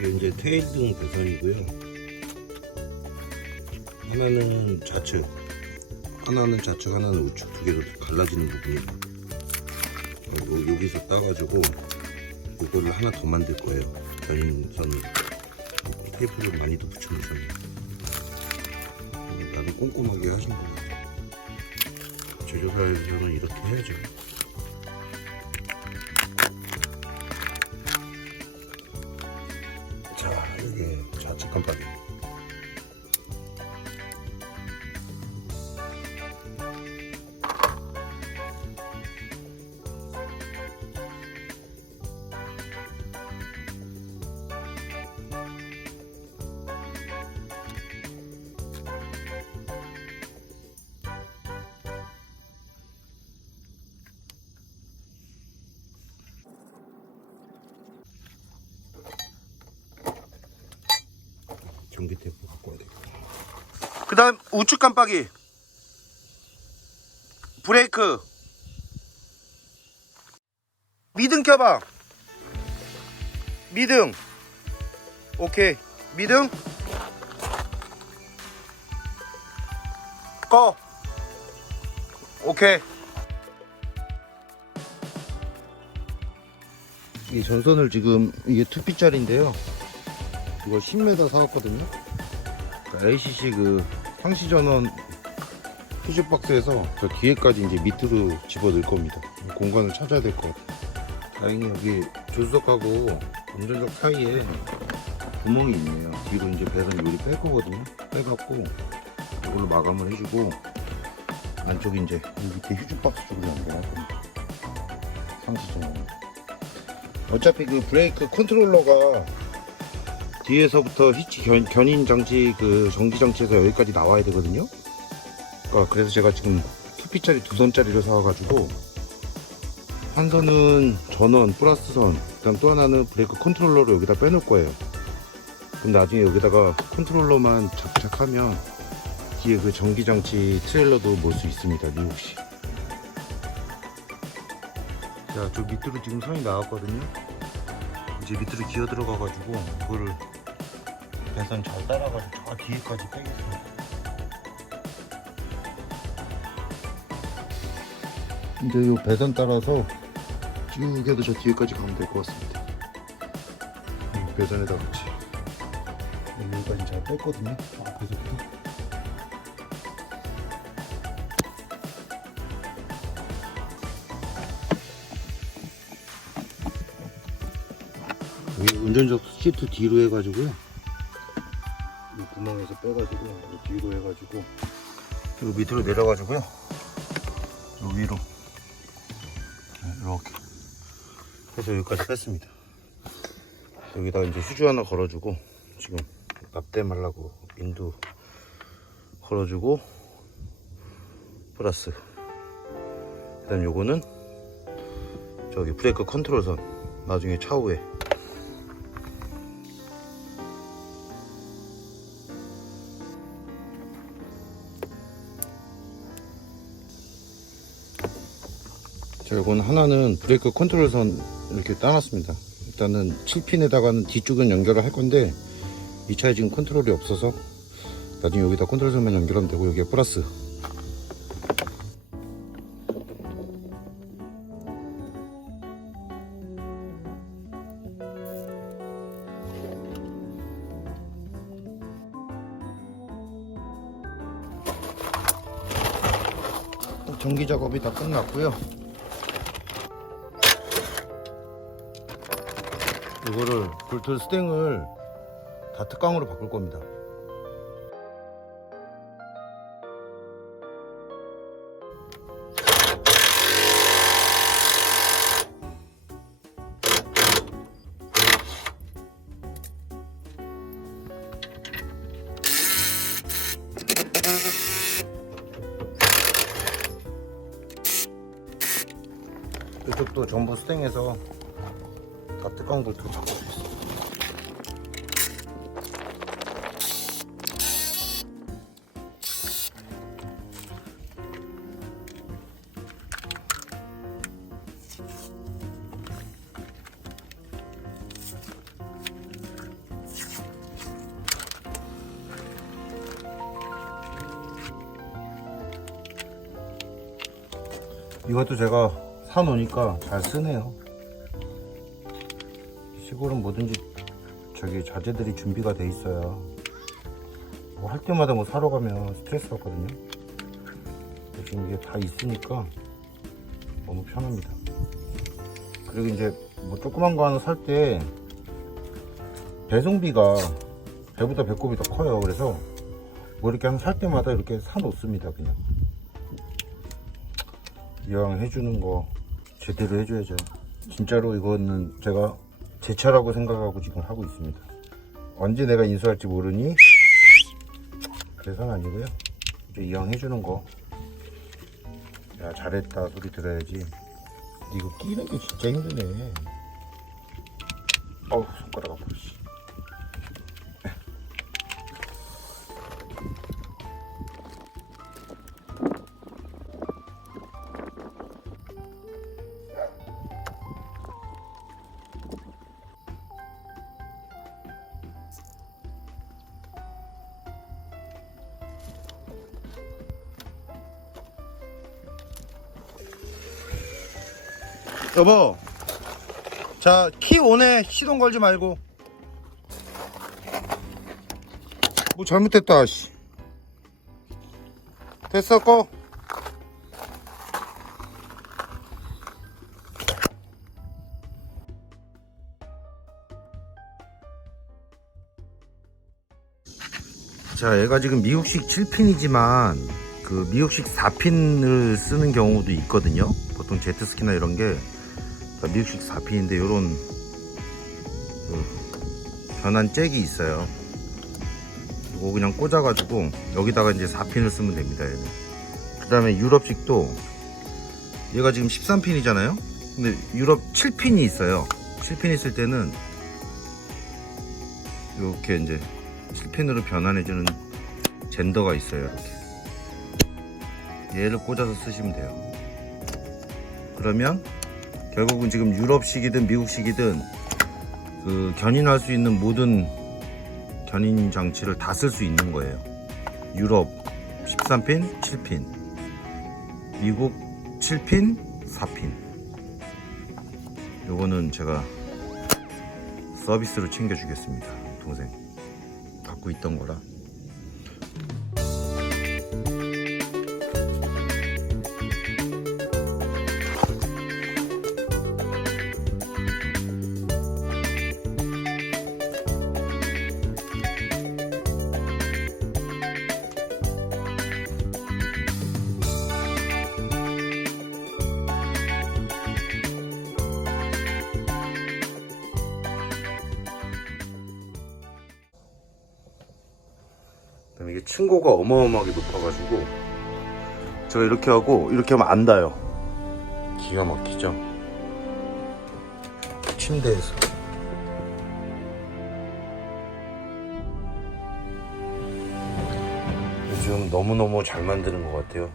이게 이제 테일등 배선이고요. 하나는 좌측, 하나는 좌측, 하나는 우측 두 개로 갈라지는 부분이고 그리고 여기서 따가지고 이거를 하나 더 만들 거예요. 견인선 테이프를 많이 더 붙여놓으셨네요. 나름 꼼꼼하게 하신 것 같아요. 제조사에서는 이렇게 해야죠. 이게 전기 테이프 갖고 와야 되겠다. 그 다음 우측 깜빡이. 브레이크. 미등 켜봐. 미등. 오케이. 미등. 꺼. 오케이. 이 전선을 지금 이게 2피짜리인데요. 이걸 10m 사왔거든요. 그러니까 LCC 그 상시 전원 퓨즈 박스에서 저 뒤에까지 이제 밑으로 집어 넣을 겁니다. 공간을 찾아야 될 것 같아요. 다행히 여기 조수석하고 운전석 사이에 구멍이 있네요. 뒤로 이제 배선 요리 뺄 거거든요. 빼갖고 이걸로 마감을 해주고 안쪽에 이제 이 밑에 휴즈 박스 쪽으로 연결할 겁니다. 상시 전원. 어차피 그 브레이크 컨트롤러가 뒤에서부터 히치 견, 견인 장치 그 전기 장치에서 여기까지 나와야 되거든요. 그러니까 그래서 제가 지금 2피짜리 두 선짜리를 사와가지고 한 선은 전원 플러스 선, 그다음 또 하나는 브레이크 컨트롤러로 여기다 빼놓을 거예요. 그럼 나중에 여기다가 컨트롤러만 장착하면 뒤에 그 전기 장치 트레일러도 몰 수 있습니다. 미국시. 자, 저 밑으로 지금 선이 나왔거든요. 이제 밑으로 기어 들어가가지고 이거를 배선 잘 따라가지고 저 뒤에까지 빼겠습니다. 이제 이 배선 따라서 쭉 해도 저 뒤에까지 가면 될 것 같습니다. 이 배선에다 같이 여기까지 잘 뺐거든요. 앞에서 여기 운전석 시트 뒤로 해가지고요. 이 구멍에서 빼가지고 여기 뒤로 해가지고 여기 밑으로 내려가지고요. 요 위로 네, 이렇게 해서 여기까지 뺐습니다. 여기다 이제 휴지 하나 걸어주고 지금 납대 말라고 인두 걸어주고 플러스 그다음 요거는 저기 브레이크 컨트롤선 나중에 차후에 자, 이건 하나는 브레이크 컨트롤선 이렇게 따놨습니다. 일단은 7핀에다가는 뒤쪽은 연결을 할 건데 이 차에 지금 컨트롤이 없어서 나중에 여기다 컨트롤선만 연결하면 되고 여기에 플러스 전기 작업이 다 끝났고요. 이거를 볼트 스탱을 다 특강으로 바꿀 겁니다. 이쪽도 전부 스탱해서 다 뜨거운 걸 좀 적고 있어. 이것도 제가 사놓으니까 잘 쓰네요 시골은 뭐든지 저기 자재들이 준비가 돼 있어야 뭐할 때마다 뭐 사러 가면 스트레스 받거든요. 지금 이게 다 있으니까 너무 편합니다. 그리고 이제 뭐 조그만 거 하나 살 때 배송비가 배보다 배꼽이 더 커요. 그래서 뭐 이렇게 한살 때마다 이렇게 사 놓습니다. 그냥 이왕 해주는 거 제대로 해줘야죠. 진짜로 이거는 제가 제 차라고 생각하고 지금 하고 있습니다. 언제 내가 인수할지 모르니 그래서는 아니고요. 이제 이왕 해주는 거, 야 잘했다 소리 들어야지. 이거 끼는 게 진짜 힘드네. 어우 손가락. 씨. 여보, 자, 키 온에 시동 걸지 말고. 뭐 잘못했다, 씨. 됐어, 꺼. 자, 얘가 지금 미국식 7핀이지만 그 미국식 4핀을 쓰는 경우도 있거든요. 보통 제트스키나 이런 게 다 미국식 4핀인데 요런 그 변한 잭이 있어요. 이거 그냥 꽂아가지고 여기다가 이제 4핀을 쓰면 됩니다. 그 다음에 유럽식도 얘가 지금 13핀이잖아요. 근데 유럽 7핀이 있어요. 7핀 있을 때는 이렇게 이제 7핀으로 변환해주는 젠더가 있어요. 이렇게 얘를 꽂아서 쓰시면 돼요. 그러면 결국은 지금 유럽식이든 미국식이든 그 견인할 수 있는 모든 견인 장치를 다 쓸 수 있는 거예요. 유럽 13핀, 7핀, 미국 7핀, 4핀. 요거는 제가 서비스로 챙겨주겠습니다. 동생 갖고 있던 거라. 이게 층고가 어마어마하게 높아가지고 제가 이렇게 하고 이렇게 하면 안 닿아요. 기가 막히죠. 침대에서. 요즘 너무너무 잘 만드는 것 같아요.